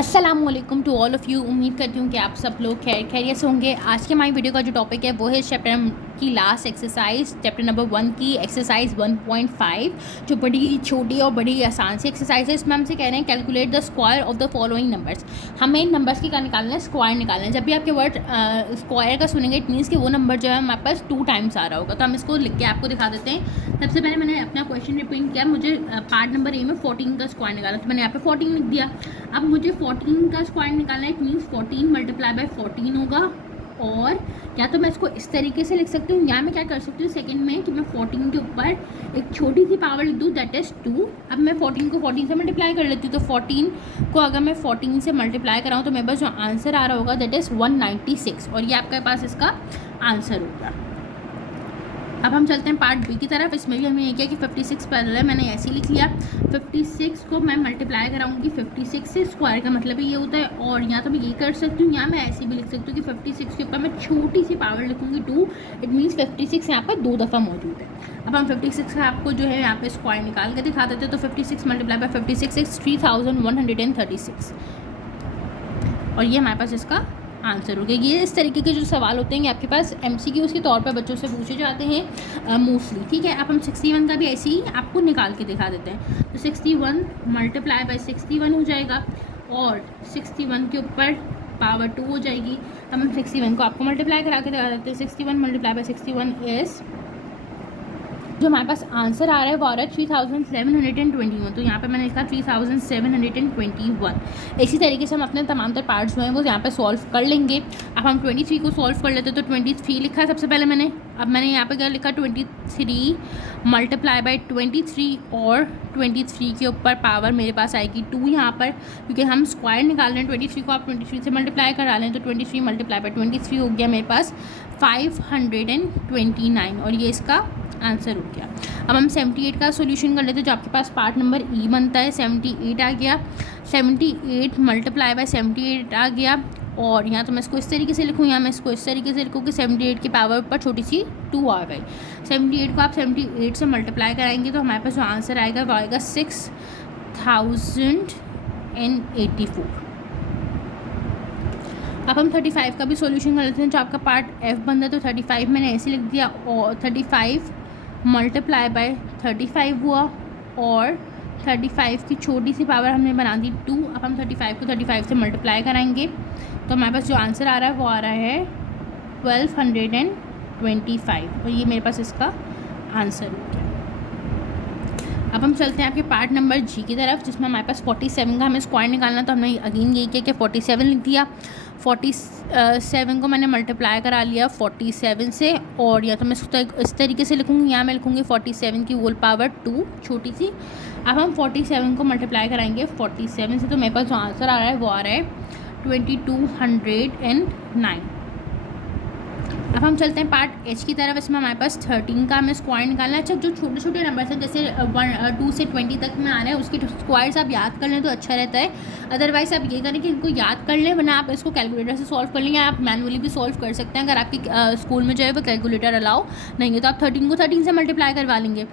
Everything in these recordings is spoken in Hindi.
अस्सलामुअलैकुम टू ऑल ऑफ़ यू। उम्मीद करती हूँ कि आप सब लोग खैरियत से होंगे। आज के हमारी वीडियो का जो टॉपिक है वो है चैप्टर की लास्ट एक्सरसाइज, चैप्टर नंबर 1 की एक्सरसाइज 1.5, जो बड़ी छोटी और बड़ी आसान सी एक्सरसाइज है। इसमें हमसे कह रहे हैं calculate the square of the following numbers. हमें इन नंबर्स की क्या निकालना है, स्क्वायर निकालना है। जब भी आपके वर्ड स्क्वायर का सुनेंगे इट मीन्स कि वो नंबर जो है हमारे पास 2 टाइम्स आ रहा होगा। तो हम इसको लिख के आपको दिखा देते हैं। सबसे पहले मैंने अपना क्वेश्चन रिपीट किया, मुझे पार्ट नंबर ए में 14 का स्क्वायर निकाला, तो मैंने यहाँ पे 14 लिख दिया। अब मुझे 14 का स्क्वायर निकालना है, इट मीन्स 14 मल्टीप्लाई बाय 14 होगा। और या तो मैं इसको इस तरीके से लिख सकती हूँ, या मैं क्या कर सकती हूँ सेकंड में कि मैं 14 के ऊपर एक छोटी सी पावर लिख दूँ, दैट इज़ 2। अब मैं 14 को 14 से मल्टीप्लाई कर लेती हूँ, तो 14 को अगर मैं 14 से मल्टीप्लाई कराऊँ तो मेरे पास जो आंसर आ रहा होगा दैट इज़ 196, और ये आपके पास इसका आंसर होगा। अब हम चलते हैं पार्ट बी की तरफ। इसमें भी हमें ये किया कि 56 पहले मैंने ऐसे ही लिख लिया, 56 को मैं मल्टीप्लाई कराऊंगी 56 से, स्क्वायर का मतलब ये होता है। और यहाँ तो मैं ये कर सकती हूँ, यहाँ मैं ऐसे भी लिख सकती हूँ कि 56 के ऊपर मैं छोटी सी पावर लिखूँगी 2, इट मीन्स 56 यहाँ पर 2 दफ़ा मौजूद है। अब हम 56 का आपको जो है यहाँ पे स्क्वायर निकाल के दिखा देते हैं। तो 56 मल्टीप्लाई बाय 56 इज 3136, और ये हमारे पास इसका आंसर हो गया। ये इस तरीके के जो सवाल होते हैं आपके पास MCQs के तौर पर बच्चों से पूछे जाते हैं मोस्टली, ठीक है। अब हम 61 का भी ऐसे ही आपको निकाल के दिखा देते हैं। तो 61 मल्टीप्लाई बाय 61 हो जाएगा, और 61 के ऊपर पावर 2 हो जाएगी। अब हम 61 को आपको मल्टीप्लाई करा के दिखा देते हैं। 61 मल्टीप्लाई बाय 61 इज़, जो हमारे पास आंसर आ रहा है वो आ रहा है 3721। तो यहाँ पे मैंने लिखा 3721। इसी तरीके से हम अपने तमाम तर पार्ट्स जो हैं वो यहाँ पे सॉल्व कर लेंगे। अब हम 23 को सॉल्व कर लेते हैं। तो 23 लिखा है सबसे पहले मैंने। अब मैंने यहाँ पे क्या लिखा, 23 मल्टीप्लाई बाय 23, और 23 के ऊपर पावर मेरे पास आएगी 2 यहाँ पर, क्योंकि हम स्क्वायर निकाल रहे हैं। 23 को आप 23 से मल्टीप्लाई करा लें, तो 23 मल्टीप्लाई बाय 23 हो गया मेरे पास 529, और ये इसका आंसर हो गया। अब हम 78 का सॉल्यूशन कर लेते हैं, जो आपके पास पार्ट नंबर ई बनता है। 78 आ गया, 78 मल्टीप्लाई बाय 78 आ गया। और यहाँ तो मैं इसको इस तरीके से लिखूँ, यहाँ मैं इसको इस तरीके से लिखूँ कि 78 की पावर पर छोटी सी 2 आ गई। 78 को आप 78 से मल्टीप्लाई कराएंगे तो हमारे पास जो आंसर आएगा वो आएगा 6084। अब हम 35 का भी सॉल्यूशन कर लेते हैं, जो आपका पार्ट एफ बनता है। तो 35 मैंने ऐसे लिख दिया, और 35 मल्टीप्लाई बाय 35 हुआ, और 35 की छोटी सी पावर हमने बना दी 2। अब हम 35 को 35 से मल्टीप्लाई कराएंगे तो हमारे पास जो आंसर आ रहा है वो आ रहा है 1225, और ये मेरे पास इसका आंसर हो गया। अब हम चलते हैं आपके पार्ट नंबर जी की तरफ, जिसमें हमारे पास 47 का हमें स्क्वायर निकालना। तो हमने अगेन यही किया कि 47 लिख दिया। 47 को मैंने मल्टीप्लाई करा लिया 47 से, और या तो मैं इस तरीके से लिखूँगी, यहाँ मैं लिखूँगी 47 की होल पावर 2 छोटी सी। अब हम 47 को मल्टीप्लाई कराएंगे 47 से, तो मेरे पास जो आंसर आ रहा है वो आ रहा है 2209। अब हम चलते हैं पार्ट एच की तरफ। इसमें हमारे पास 13 का हमें स्क्वायर निकालना है। अच्छा, जो छोटे छोटे नंबर्स हैं जैसे 2 से 20 तक में आ रहे हैं, उसके स्क्वायर्स आप याद कर लें तो अच्छा रहता है। अदरवाइज़ आप ये करें कि इनको याद कर लें, वरना आप इसको कैलकुलेटर से सॉल्व कर लेंगे। आप मैनुअली भी सॉल्व कर सकते हैं, अगर आपकी स्कूल में जो है वो कैलकुलेटर अलाउ नहीं है तो आप 13 को 13 से मल्टीप्लाई करवा लेंगे।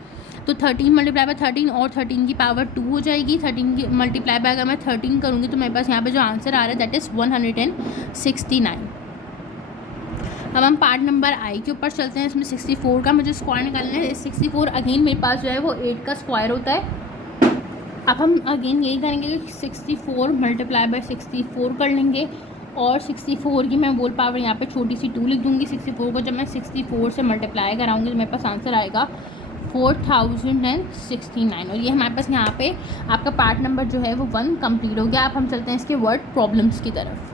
तो 13 मल्टीप्लाई बाय 13, और 13 की पावर 2 हो जाएगी। 13 की मल्टीप्लाई बाय अगर मैं 13 करूँगी तो मेरे पास यहाँ पे जो आंसर आ रहा है दैट इज़ 169। अब हम पार्ट नंबर आई के ऊपर चलते हैं। इसमें 64 का मुझे स्क्वायर निकालना है। 64 अगेन मेरे पास जो है वो 8 का स्क्वायर होता है। अब हम अगेन यही करेंगे कि 64 मल्टीप्लाई बाय 64 कर लेंगे, और 64 की मैं होल पावर यहाँ पे छोटी सी 2 लिख दूँगी। 64 को जब मैं 64 से मल्टीप्लाई कराऊँगी तो मेरे पास आंसर आएगा 4069, और ये हमारे पास यहाँ पे आपका पार्ट नंबर जो है वो 1 कंप्लीट हो गया। अब हम चलते हैं इसके वर्ड प्रॉब्लम्स की तरफ।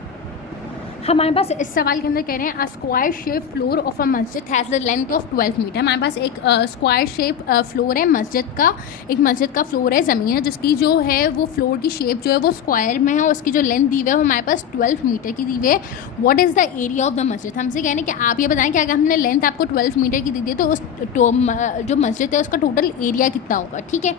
हमारे पास इस सवाल के अंदर कह रहे हैं a square shape floor of a masjid has the length of 12 metre. हमारे पास एक स्क्वायर शेप फ्लोर है मस्जिद का, एक मस्जिद का फ्लोर है, ज़मीन है, जिसकी जो है वो फ्लोर की शेप जो है वो स्क्वायर में है, और उसकी जो लेंथ दी हुई है वो हमारे पास 12 मीटर की दी हुई है। What is the area of the मस्जिद। हमसे कह रहे हैं कि आप ये बताएं कि अगर हमने लेंथ आपको 12 मीटर की दी दी है तो उस जो मस्जिद है उसका टोटल एरिया कितना होगा, ठीक है।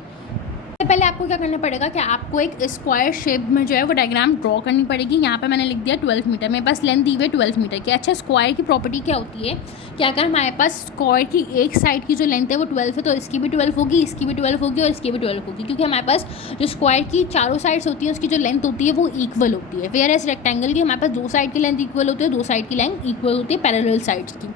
सबसे पहले आपको क्या करना पड़ेगा कि आपको एक स्क्वायर शेप में जो है वो डायग्राम ड्रॉ करनी पड़ेगी। यहाँ पे मैंने लिख दिया 12 मीटर, मेरे पास लेंथ दी हुई है 12 मीटर की। अच्छा, स्क्वायर की प्रॉपर्टी क्या होती है कि अगर हमारे पास स्क्वायर की एक साइड की जो लेंथ है वो 12 है तो इसकी भी 12 होगी, इसकी भी 12 होगी और इसकी भी 12 होगी, क्योंकि हमारे पास जो स्क्वायर की चारों साइड्स होती हैं उसकी जो लेंथ होती है वो इक्वल होती है। वेयर एज रेक्टेंगल की हमारे पास दो साइड की लेंथ इक्वल होती है, दो साइड की लेंथ इक्वल होती है पैरेलल साइड्स की।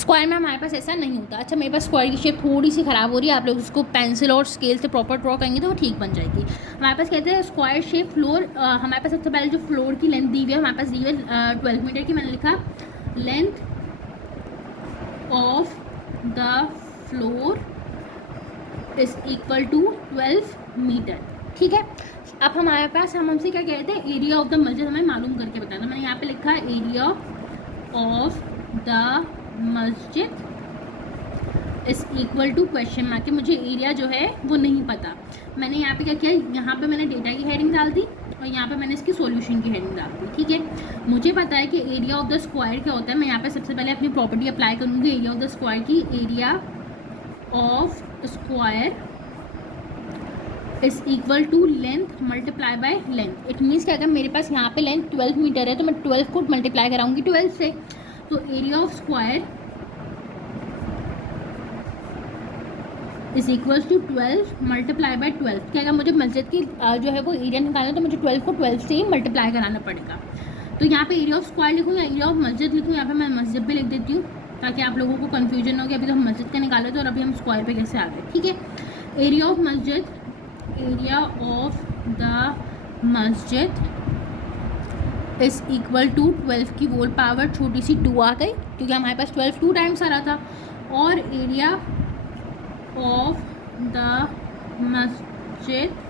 स्क्वायर में हमारे पास ऐसा नहीं होता। अच्छा, मेरे पास स्क्वायर की शेप थोड़ी सी ख़राब हो रही है, आप लोग उसको पेंसिल और स्केल से प्रॉपर ड्रॉ करेंगे तो वो ठीक बन जाएगी। हमारे पास कहते हैं स्क्वायर शेप फ्लोर। हमारे पास सबसे पहले जो फ्लोर की लेंथ दी हुई है हमारे पास दी हुई है 12 मीटर की। मैंने लिखा length of the floor is equal to 12 metre. ठीक है, अब हमारे पास हम हमसे क्या कहते हैं, एरिया ऑफ द मस्जिद हमें मालूम करके बताया। तो मैंने यहाँ पे लिखा एरिया ऑफ द मस्जिद is equal to question mark. मुझे एरिया जो है वो नहीं पता। मैंने यहाँ पे क्या किया, यहाँ पे मैंने डेटा की हेडिंग डाल दी और यहाँ पे मैंने इसकी सॉल्यूशन की हेडिंग डाल दी। ठीक है, मुझे पता है कि एरिया ऑफ द स्क्वायर क्या होता है। मैं यहाँ पे सबसे पहले अपनी प्रॉपर्टी अप्लाई करूँगी एरिया ऑफ द स्क्वायर की। Area of square is equal to length multiply by length. It means कि अगर मेरे पास यहाँ पे लेंथ 12 मीटर है तो मैं 12 को मल्टीप्लाई कराऊंगी 12 से। तो area of square is equal to 12 multiply by 12। क्या अगर मुझे मस्जिद की जो है वो एरिया निकालना है तो मुझे 12 को 12 से ही मल्टीप्लाई कराना पड़ेगा। तो यहाँ पे एरिया ऑफ स्क्वायर लिखूँ या एरिया ऑफ मस्जिद लिखूँ, यहाँ पे मैं मस्जिद भी लिख देती हूँ ताकि आप लोगों को कन्फ्यूजन हो कि अभी तो हम मस्जिद का निकाले थे और अभी हम स्क्वायर पे कैसे आ गए। ठीक है, एरिया ऑफ मस्जिद, एरिया ऑफ द मस्जिद इज इक्वल टू 12 की होल पावर छोटी सी 2 आ गई क्योंकि हमारे पास 12 2 टाइम्स आ रहा था। और एरिया ऑफ द मस्जिद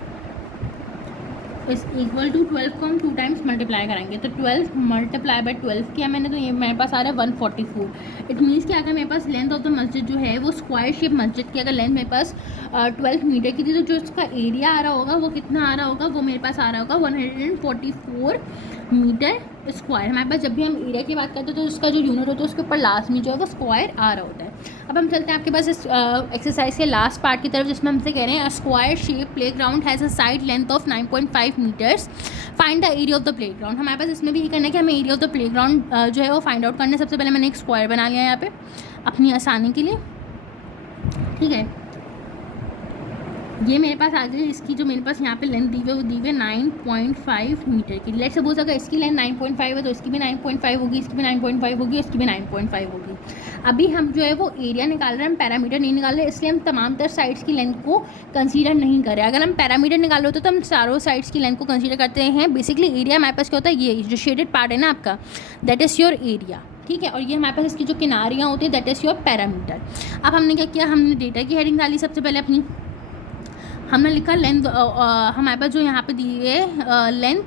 इज इक्वल टू 12 को हम 2 टाइम्स मल्टीप्लाई कराएंगे। तो 12 मल्टीप्लाई बाय 12 किया मैंने तो ये मेरे पास आ रहा है 144। इट मीन्स कि अगर मेरे पास लेंथ ऑफ द मस्जिद जो है वो स्क्वायर शेप मस्जिद की अगर लेंथ मेरे पास 12 मीटर की थी तो जो इसका एरिया आ रहा होगा वो कितना आ रहा होगा, वो मेरे पास आ रहा होगा 144 मीटर स्क्वायर। हमारे पास जब भी हम एरिया की बात करते हैं तो उसका जो यूनिट होता है उसके ऊपर लास्ट में जो है वो स्क्वायर आ रहा होता है। अब हम चलते हैं आपके पास इस एक्सरसाइज के लास्ट पार्ट की तरफ जिसमें हमसे कह रहे हैं square shape play ground has a side length of 9.5 metres, find the area of the play ground. हमारे पास इसमें भी ये करना है कि हमें area of the play ground जो है वो फाइंड आउट करना है। सबसे पहले मैंने एक स्क्वायर बना लिया यहाँ पे अपनी आसानी के लिए। ठीक है, ये मेरे पास आ गई, इसकी जो मेरे पास यहाँ पे लेंथ दी हुई है वो दी हुई है 9.5 मीटर की। लेट्स सपोज अगर इसकी लेंथ 9.5 है तो इसकी भी 9.5 होगी, इसकी भी 9.5 होगी, इसकी भी 9.5 होगी। अभी हम जो है वो एरिया निकाल रहे हैं, हम पैरामीटर नहीं निकाल रहे, इसलिए हम तमाम तर साइड्स की लेंथ को कंसीडर नहीं कर रहे। अगर हम पैरामीटर निकाल रहे होते तो हम चारों साइड्स की लेंथ को कंसीडर करते हैं। बेसिकली एरिया हमारे पास क्या होता है, ये जो शेडेड पार्ट है ना आपका, दैट इज़ योर एरिया। ठीक है, और ये हमारे पास इसकी जो किनारियाँ होती है दैट इज़ योर पैरामीटर। अब हमने क्या किया, हमने डेटा की हेडिंग डाली सबसे पहले अपनी, हमने लिखा लेंथ हमारे पास जो यहाँ पे दी हुई है length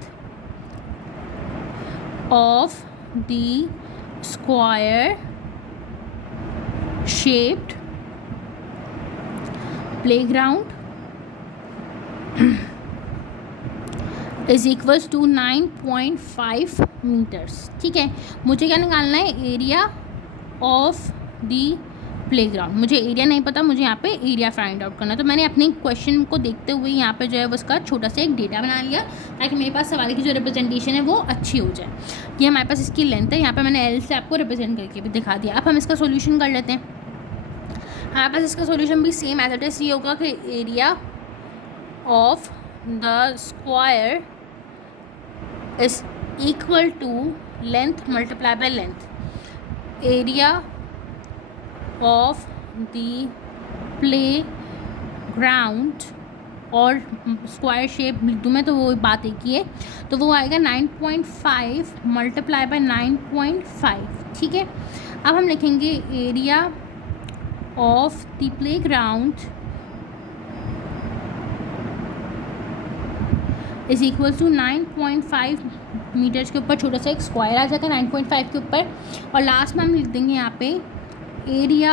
of the square shaped playground is equals to 9.5 metres. ठीक है, मुझे क्या निकालना है, एरिया ऑफ द प्लेग्राउंड। मुझे एरिया नहीं पता, मुझे यहाँ पे एरिया फाइंड आउट करना है। तो मैंने अपने क्वेश्चन को देखते हुए यहाँ पे जो है उसका छोटा सा एक डेटा बना लिया ताकि मेरे पास सवाल की जो रिप्रेजेंटेशन है वो अच्छी हो जाए। ये हमारे पास इसकी लेंथ है, यहाँ पे मैंने एल से आपको रिप्रेजेंट करके भी दिखा दिया। अब हम इसका सोल्यूशन कर लेते हैं। हमारे पास इसका सोल्यूशन भी सेम एज इट इज़ ये होगा कि area of the square is equal to length multiply by length. Area of the play ground और स्क्वायर शेप दूँ मैं तो वो बात एक ही है, तो वो आएगा 9.5 मल्टीप्लाई बाय 9.5। ठीक है, अब हम लिखेंगे area of the play ground is equal to 9.5 metres के ऊपर छोटा सा एक स्क्वायर आ जाएगा 9.5 के ऊपर, और लास्ट में हम लिख देंगे यहाँ पे area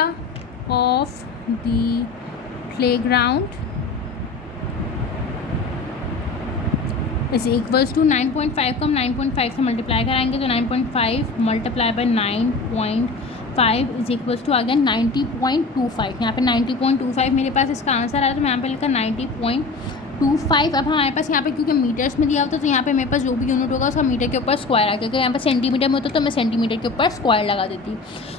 of the playground is equals to 9.5 को हम 9.5 से मल्टीप्लाई कराएंगे तो 9.5 multiply by 9.5 is equals to आ गया 90.25। यहाँ पे 90.25 मेरे पास इसका आंसर आया तो मैं यहाँ पे लिखा 25। अब हमारे पास यहाँ पे क्योंकि मीटर्स में दिया होता है तो यहाँ पे मेरे पास जो भी यूनिट होगा उसका मीटर के ऊपर स्क्वायर आ गया। यहाँ पर सेंटीमीटर में होता तो मैं सेंटीमीटर के ऊपर स्क्वायर लगा देती।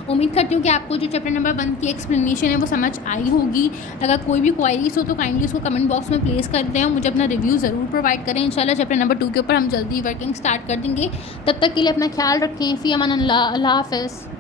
उम्मीद करती हूँ कि आपको जो चैप्टर नंबर 1 की एक्सप्लेनेशन है वो समझ आई होगी। अगर कोई भी क्वारीज हो तो काइंडली उसको कमेंट बॉक्स में प्लेस कर दें और मुझे अपना रिव्यू ज़रूर प्रोवाइड करें। इंशाल्लाह चैप्टर नंबर 2 के ऊपर हम जल्दी वर्किंग स्टार्ट कर देंगे। तब तक के लिए अपना ख्याल रखें। फ़ी अमान अल्लाह, अल्लाह हाफ़िज़।